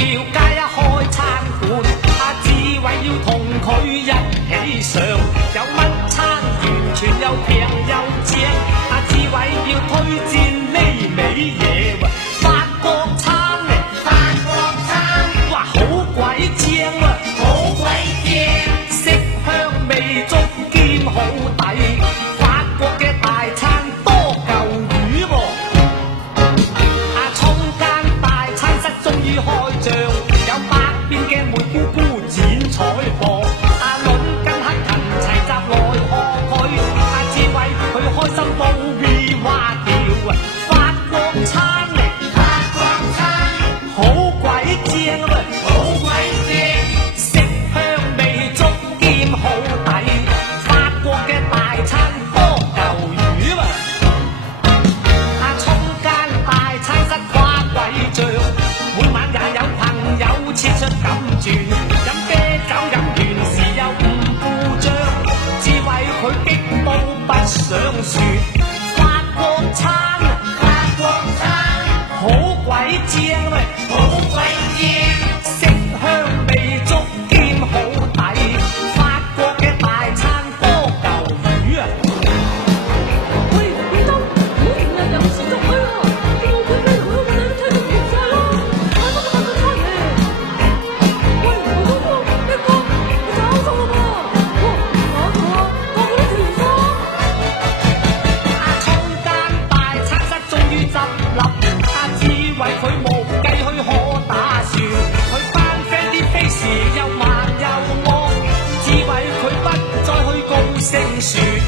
廟街一開餐館，阿志偉要同佢一起上，有乜餐完全又平又正，阿志偉要推薦呢味嘢喎，法國餐嚟，法國餐，哇好鬼正喎，好鬼正，色香味足兼好抵，法國嘅大餐多嚿魚喎，阿涌間大餐室終於開張，有百變嘅梅姑姑剪彩貨，阿倫跟黑勤齊集來賀佢，阿志偉佢開心到 V 哇叫啊！法國餐嚟，法國餐，好鬼正啊！好鬼正，色香味足兼好抵，法國嘅大餐多嚿魚啊！阿涌間大餐室誇鬼脹，每晚也有朋友切出錦轉，飲啤酒飲完時又唔付帳，智慧佢激到不想説。法國餐，法國餐，好鬼正喂，好鬼正，色香味足兼好抵，法國嘅大餐多嚿魚啊！喂，記得唔好成日飲豉汁雞啊！叫我佢飛同佢個仔聽到跌晒啦！買乜法國餐嚟？喂，我嗰個你搞錯啦噃！搞錯啊！個個都停咗。阿涌間大餐室終於執笠，阿志偉佢冇計去可打算，佢班 friend 啲 face 又慢又惡，志偉佢不再去高聲説。